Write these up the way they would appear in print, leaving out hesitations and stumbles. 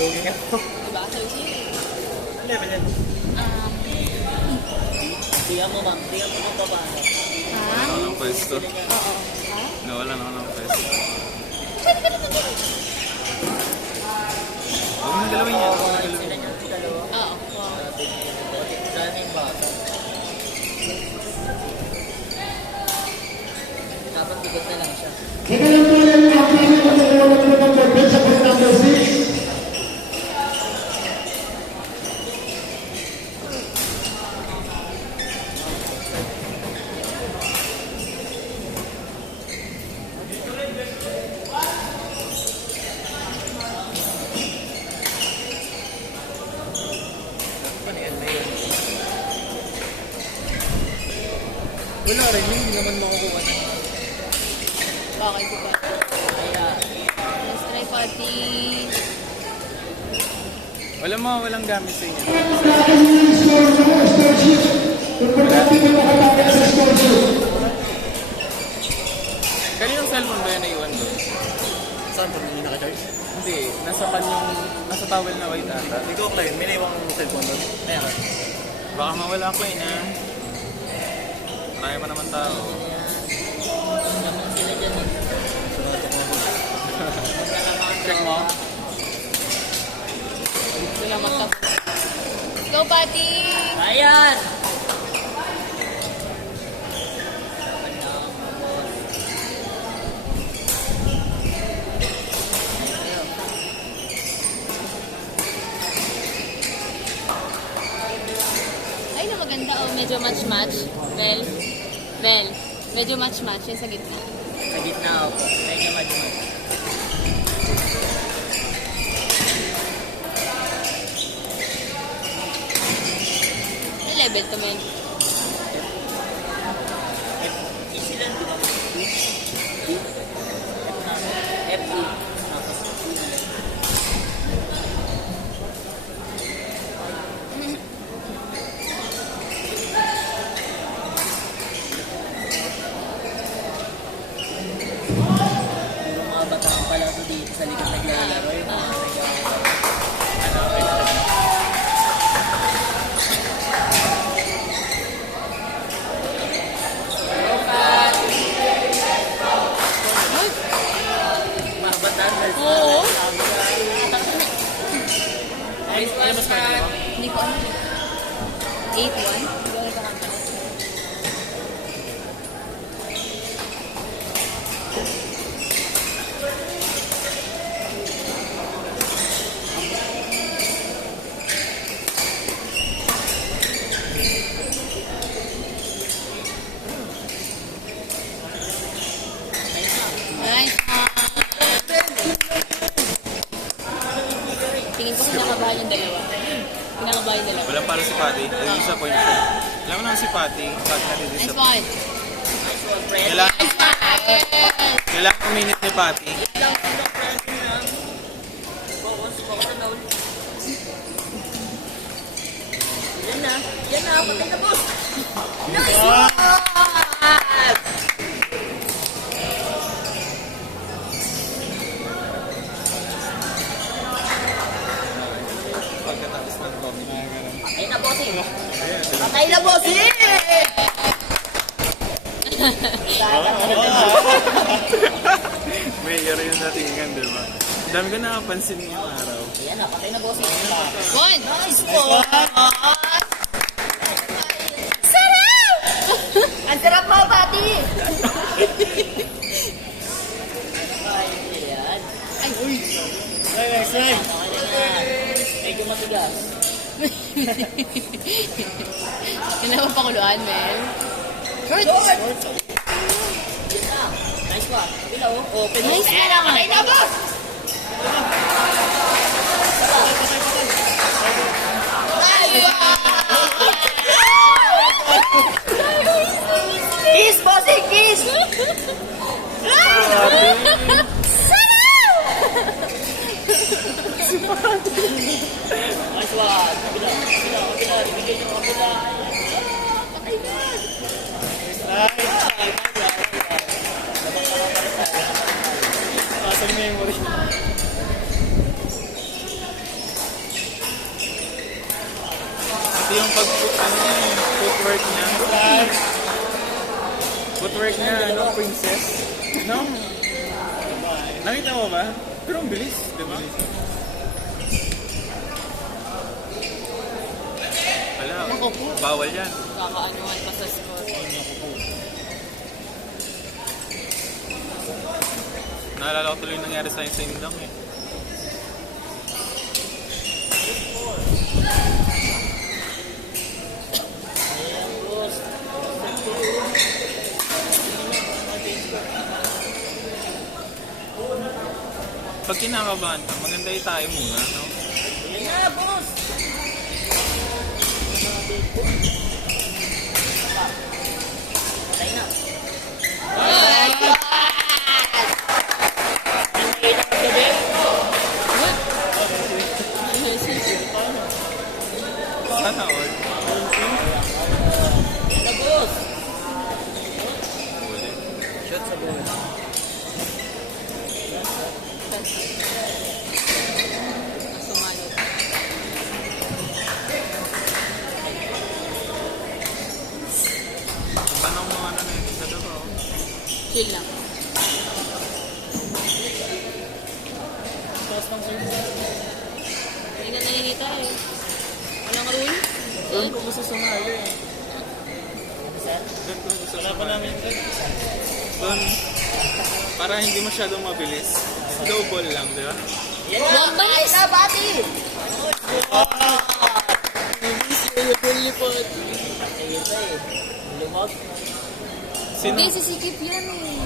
Lugi ka po. Diba? So, Ano level yan? Tingnan mo ma'am, tingnan mo ng babae. Ha? Wala ng pwesto. Oo. Ha? Nawala na ako ng pwesto. Huwag mo na galawin yan. Huwag mo na galawin. Sila niya sa dalawa. Oo. Wow. Sana yung bata. Dapat bigot na lang siya. Wala rin, hindi naman makukuha na. Bakit ko ba? Kaya, Let's try party. Walang gamit sa inyo. Kaninong cellphone ba yun naiwan doon? saan pa hindi naka-charge? Hindi, nasa towel na white ata. Hindi ko offline, may naiwang cellphone doon. Kaya ka. Baka mawala ko yun ha. Marami pa naman tao. Naman sila dyan eh. Sunod ako. Check mo. Salamat ka. Go, Patty! Ayan! Ay, na maganda. Oh, medyo match-match. Well, medyo match-match. Yan sa gitna. Sa gitna ako. Medyo match-match. Ano level to, men? Easy lang, di ba? F2. Tapos yung mga batang pala ito dito sa likod naglalaro. Yung mga mga batang Oo. Ay, ano mas kaya mo? Hindi ko ano. 8-1? Nice. Tingin ko kinakabahan yung dalawa. Kinakabahan yung dalawa. Walang para si Patty. Nag-disappoint siya. Alam mo naman si Patty. Pag Nice nadi-disappoint. one. Kailangan minute ni Patty. Yan na, patay na boss! Nice one! Pagkatapos ng coffee na gano'n. Patay na bossing! Patay na bossing! May yaro yung natingan, di ba? Ang dami ko nakapansin ngayong araw. Yan na, patay na bossing! One! Nice one! Ang sarap mo, Patty! Ay, yan. Ay, uy! Next time! Medyo matigas. Yan na pakuluan, Mel. Short! Yan na. Nice one. Kabila oh. Open. Nice Patay one. Patay na boss! Kiss, bossing! Kiss! Nice one. Kabila. Ibigay nyo kabila. Patay na. Pasang memory. yung footwork niya. Footwork niya, ano, princess. No? Nakita mo ba? Pero ang bilis, di ba? Wala, bawal yan. Kakaanuhan pa sa score. Naalala ko tuloy yung nangyari sa Indang eh. Pag kinakabahan ka, maganda tayo muna, no? Yan na, boss! Patay na. Sana all. Yan na, boss! Huli. Shot sa boss. Sumalo. Tanong mo ano na yun, isa daw ba? Chill lang. Boss ng service. Hindi na naninita eh. Walang rule. Doon ko gusto sumali eh. Saan? Doon ko gusto Wala pa namin sumali. ito. Doon, para hindi masyadong mabilis. Slow ball lang, di ba? Yan na! Bombay na, Bati! Miss you, yung bulipot. Patay ito eh. Lumag. Sino? Hindi, sisikip yan eh.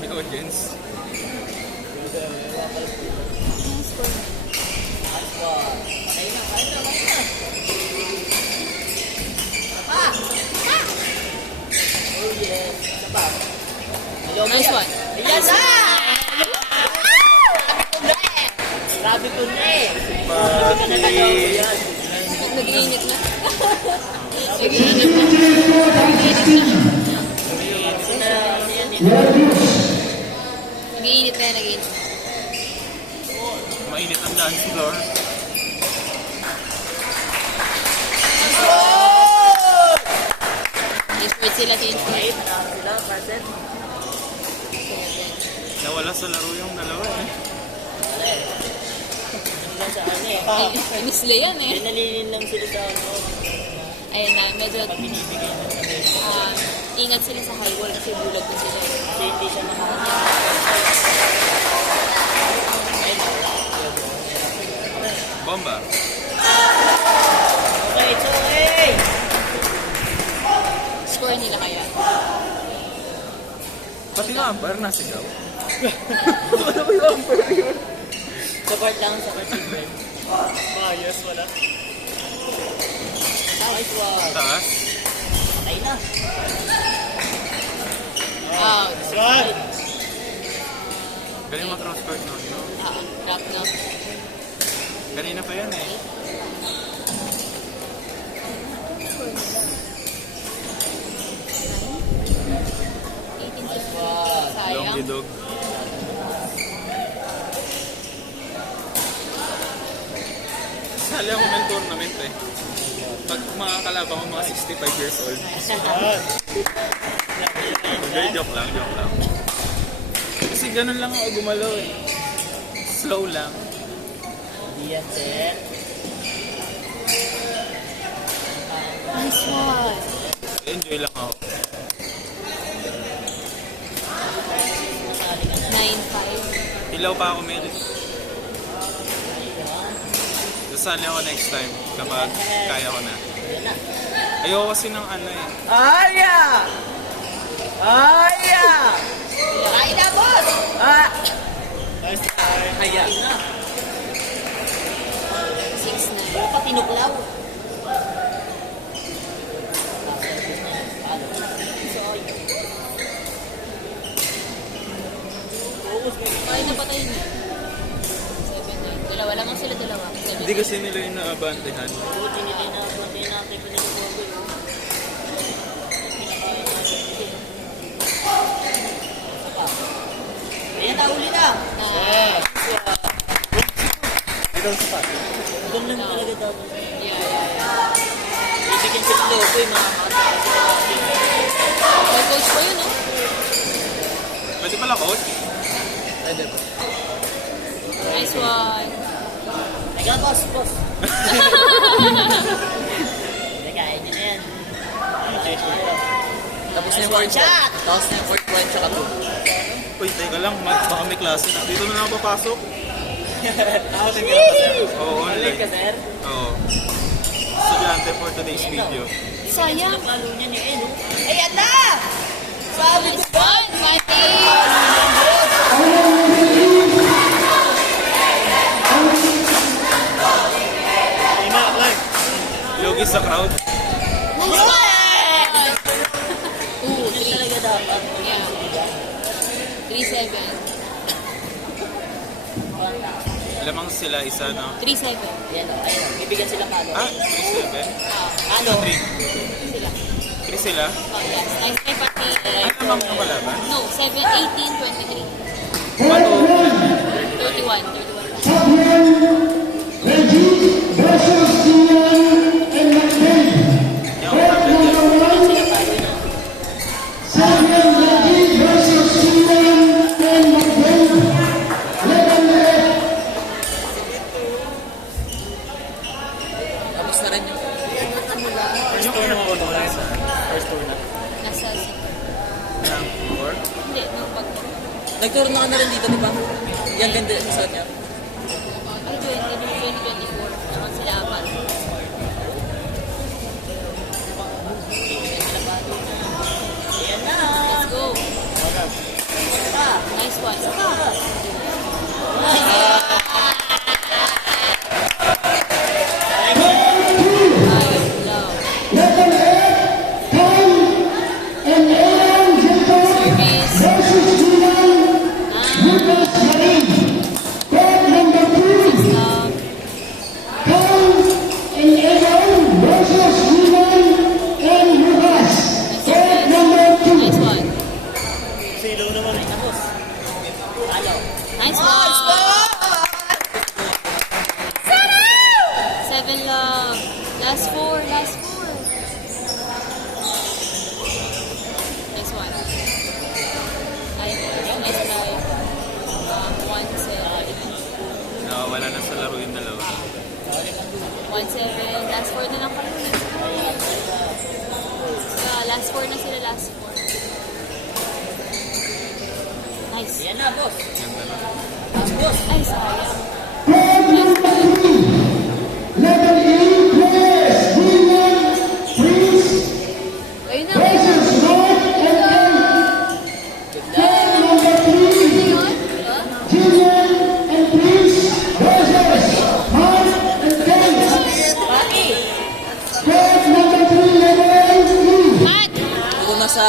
May audience. Patay na, patay na, patay na. Oh yes. Isa pa. Nice one. Ayan na! Grabe ko na eh. Grabe ko na eh. Yan. Nag-iinit na. Nag-iinit na. Nag-iinit na. Grabe ko na yan eh. Nag-iinit na, nag-iinit na. Mainit ang dance floor. Expert sila sa inspire. Wait, nakakot sila, Marcel. Nawala sa laro yung dalawa eh. Wala eh. Hindi lang sa ano eh. Ay, miss yan eh. Pinalilin lang sila sa ano. Ayun na, medyo Pag binibigay ng sabi. ingat sila sa high wall kasi bulag na sila. Kasi hindi siya nakakanya. Ayun, wala. Bomba. Okay, so hey! Score nila kaya. Pati nga Amber nasigaw. Wala ba yung Amber yun? Support lang sa partid. Yes, wala. Nice one. Taas. Patay na. Out. Squad! Galing mag-cross court no? Drop na. Kanina pa yan eh. Squad! Long Sayang. didog. Sali ako ng tournament eh. Pag mga kalaban ko mga 65 years old. Hindi, joke lang, joke lang. Kasi ganun lang ako gumalaw eh. Slow lang. Hindi yan, set. Nice one. Enjoy lang ako. 9-5. Ilaw pa ako meron. Sasali ako next time kapag kaya ko na. Yan na. Ayoko kasi ng ano eh. Aya! Aya! Kain na, boss! Ah! Nice try. Aya. 6-9. Wala pa tinuklaw. Ay, napatay niya. 7-9. Dalawa lamang sila, dalawa. 7-9. Hindi kasi nila yung naabantehan. Buti nila na natin ko nila. Ayan na, uli na. Yes. Ito sa pati. Doon lang talaga dapat. Yeah. Bibigyan sila ng logo yung mga May coach po yun, no? Pwede pala, coach? Pwede po. Nice one. Teka, boss. Nakain niyo na yan. Tapos na yung fourth Shot! Tapos na yung fourth one, tsaka two. Uy, teka lang, baka may klase na. Dito na ako papasok. Ako nag-iwas. Oo, Online ka, online. sir? Oo. Estudyante for today's video. Sayang. Lalo niya ni Eno. Ayan na! Sabi ko Nice one, Pati. Logi sa crowd. Nice one. Ooh, Yun talaga dapat. Yeah. 3-7. Lamang sila isa, no? 3-7. Ayan o, ayun o. Bibigyan sila palo. Ah, 3-7? Ano? 3. Sila. 3 sila? Oh, yes. Nice try, Pati. Ano lamang ang kalaban? No, 7, 18, 23. 31. Yung tablet yan. Tapos na rin yung Yung ano na isa? first tour na. Nasa 6. Ng 4? Hindi, no, pag... Nag-tour na ka na rin dito, di ba? Yan ganda yung suot niya. Ay, 2024. Naman sila apat. Ayan na! Let's go. Pa! Nice one. Ayun, love. Service. Love. Nice one. Silo naman ay tapos. Ayaw. Nice one. 7 love. Last 4. Nice one. Nice try. 1-7. Nawawala na sa laro yung dalawa. 1-7. Last 4 na lang kami. Yeah, last 4 na sila. Last 4. Nice. Ayan na, boss. Ganda na. Boss. Ay, sayang. Nice one. Ayun na. Pati! Mat! Ito na sa...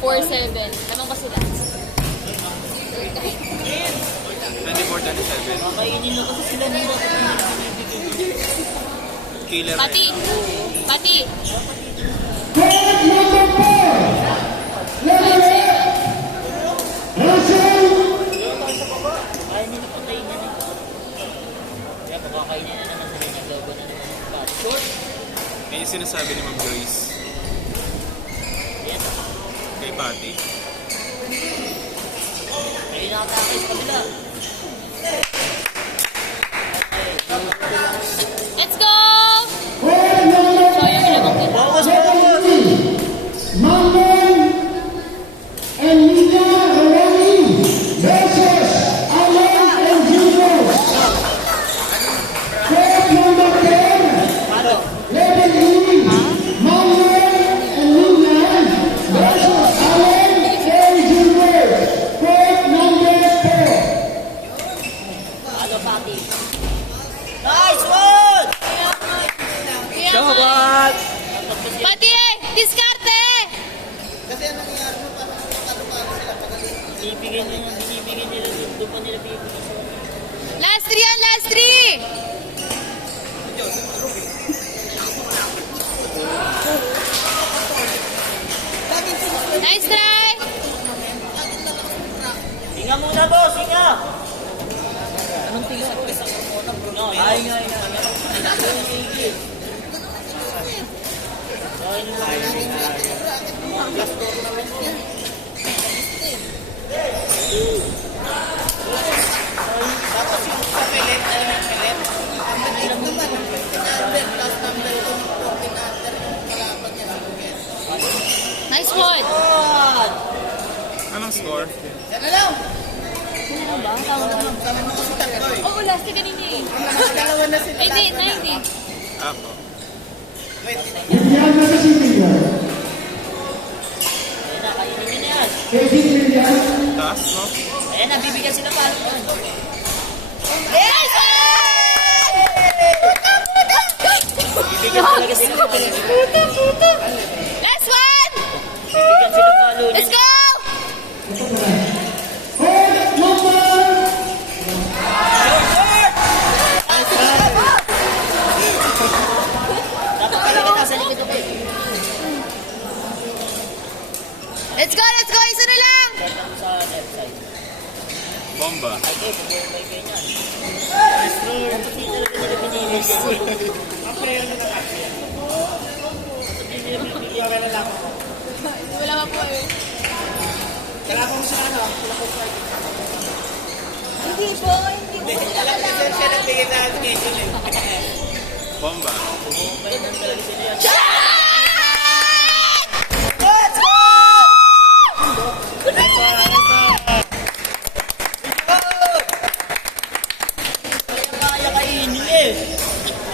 Four, 7. Tanong ko sila. 24-27. Makainin mo kasi sila nila. Killer. Pati! Pati! 5-7. Kaya nila patayin na. Kaya makakainin na naman sila ng logo na naman. Pati. Short. Yan yung sinasabi ni Ma'am Joyce. Ayan. Kay Patty. Ayun nakatake sa kabila. Let's go! Sayang lamang din. Bawas, bawas! Paano? Paano, Pati? Nice one! Kabat! Pati eh! Diskarte! Binibigyan nila doon pa nila bibigyan sa Last 3 yan! last three! Nice try! Hinga muna, boss! Hinga! Anong tilo? No, Ay, nga, nga. Nice one! Anong score? Oo, last ka kanina eh. Ay, hindi. Ako. Ayan na, kainin nyo na yan. Taas, no? Ayan na, bibigyan sila palo doon. Yes! Bibigyan talaga sila palo. Last one! Bibigyan sila palo. Let's go! Dapat talaga nasa likod ako eh. Let's go! Isa na lang! Kaya sa left side. Bomba. Ay, kayo, pag-buhay kayo niyan. Dapat hindi talaga nila pinilis. Wala pa po eh. Hindi po, hindi po. Bomba. Pumupay na talaga sila yan. Shut